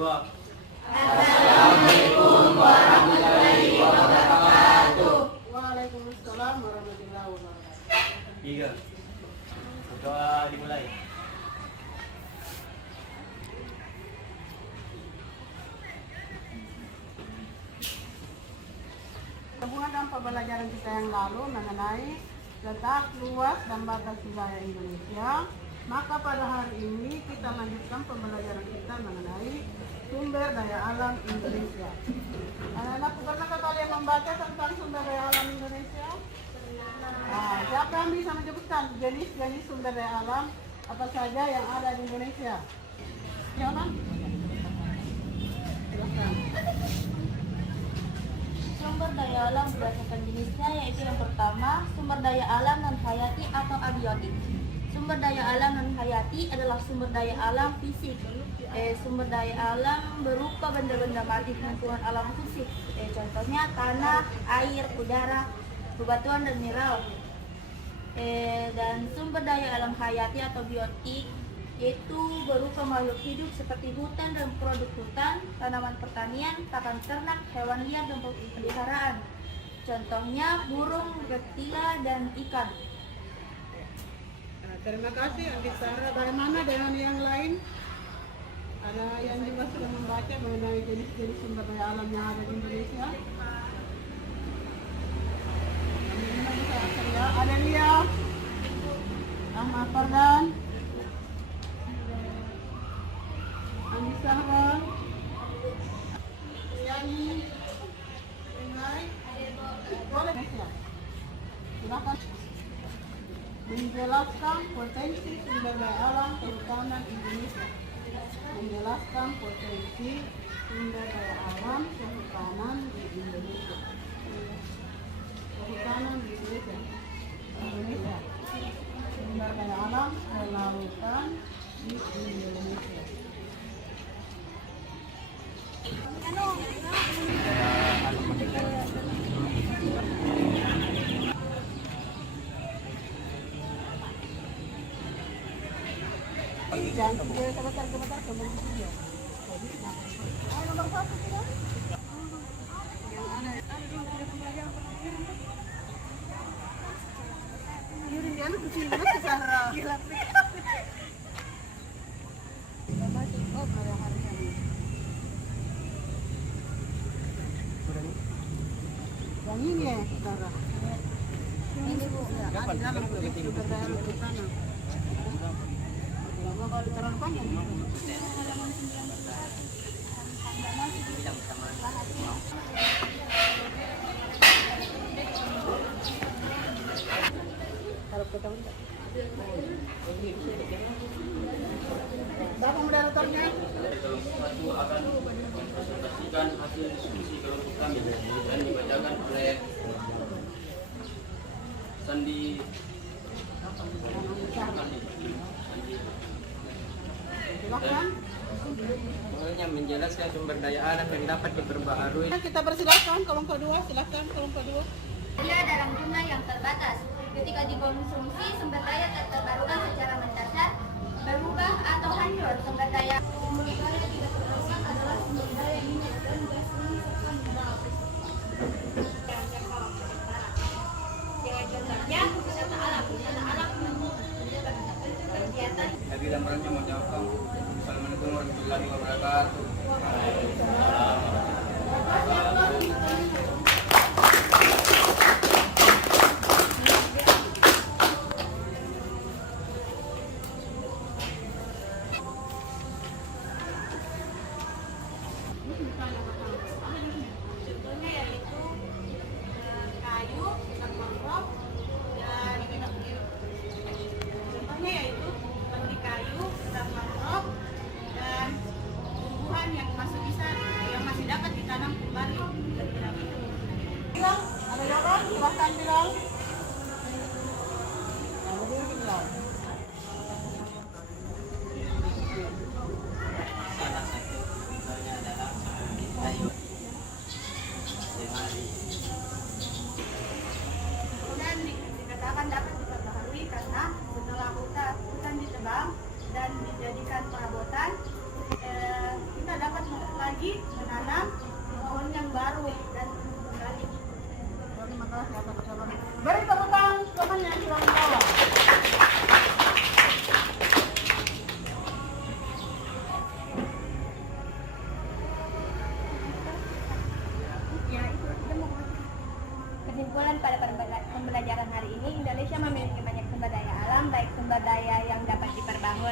kedua. Assalamualaikum warahmatullahi wabarakatuh. Waalaikumsalam warahmatullahi wabarakatuh. 3. Doa dimulai. Hubungan dengan pembelajaran kita yang lalu mengenai letak, luas, dan batas wilayah Indonesia, maka pada hari ini kita lanjutkan pembelajaran kita mengenai sumber daya alam Indonesia. Anak-anak, pernahkah kalian membaca tentang sumber daya alam Indonesia? Nah, siapa yang bisa menyebutkan jenis-jenis sumber daya alam apa saja yang ada di Indonesia? Siapa? Silakan. Sumber daya alam berdasarkan jenisnya yaitu yang pertama, sumber daya alam non-hayati atau abiotik. Sumber daya alam non-hayati adalah sumber daya alam fisik. Sumber daya alam berupa benda-benda mati di lingkungan alam fisik. Contohnya tanah, air, udara, bebatuan, dan mineral. Dan sumber daya alam hayati atau biotik yaitu berupa makhluk hidup seperti hutan dan produk hutan, tanaman pertanian, pakan ternak, hewan liar, dan peliharaan. Contohnya burung, reptila, dan ikan. Terima kasih Andi Sarah. Bagaimana dengan yang lain? Ada yang juga sudah membaca mengenai jenis-jenis sumber daya alam yang ada di Indonesia? Ada Lia, Ahmad Fardan, Andi Sarah, Yani, Renai, boleh ya? Silakan menjelaskan potensi sumber daya alam kehutanan Indonesia. Menjelaskan potensi sumber daya alam kehutanan di Indonesia. Kehutanan di Indonesia. Indonesia. Sumber daya alam kelautan di Indonesia. Jangan sebentar nomor 1 sudah. Yang ada pembelajaran. Yurin dia anak kecil banget ke Sahra. Gila. Oh, pada hari ini. Yang ini ya, Sahra. Ini Bu. Ada dalam sumber daya alam kehutanan. Kalau terlalu panjang. Kalau kita udah. Berapa moderatornya? Satu akan presentasikan hasil diskusi kelompok kami dan dibacakan oleh Sandi. Silakan. Pokoknya menjelaskan sumber daya alam yang dapat diperbaharui. Kita persilakan kelompok 2, silakan kelompok 2. Dia dalam jumlah yang terbatas. Ketika dikonsumsi, sumber daya tak terbarukan secara mendasar, berubah atau hancur. Sumber daya tidak terbarukan adalah sumber daya minyak dan gas bumi serta mineral. Dengan contohnya, wisata alam. Wisata alam untuk kegiatan. Jadi dalam rangka menjawab Assalamualaikum warahmatullahi wabarakatuh. Contohnya yaitu kayu, hutan mangrove, dan contohnya yaitu seperti kayu, hutan mangrove, dan tumbuhan yang masih dapat ditanam kembali.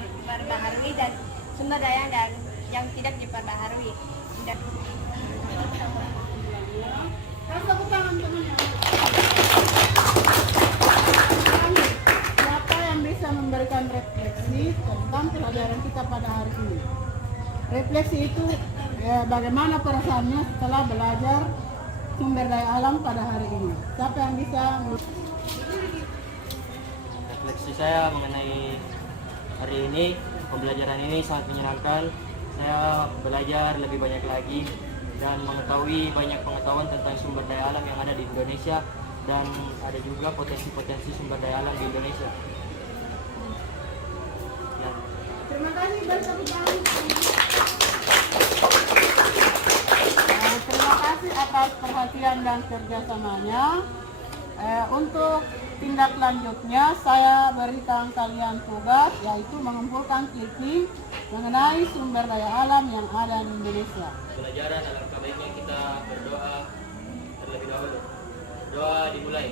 diperbaharui dan sumber daya yang tidak diperbaharui. Dan Siapa yang bisa memberikan refleksi tentang pelajaran kita pada hari ini? Refleksi itu bagaimana perasaannya setelah belajar sumber daya alam pada hari ini? Siapa yang bisa? Refleksi saya mengenai hari ini, pembelajaran ini sangat menyenangkan. Saya belajar lebih banyak lagi dan mengetahui banyak pengetahuan tentang sumber daya alam yang ada di Indonesia, dan ada juga potensi-potensi sumber daya alam di Indonesia. Ya. Terima kasih terima kasih atas perhatian dan kerjasamanya. Untuk tindak lanjutnya saya berikan kalian tugas, yaitu mengumpulkan clipping mengenai sumber daya alam yang ada di Indonesia. Pelajaran alangkah baiknya kita berdoa terlebih dahulu. Doa dimulai.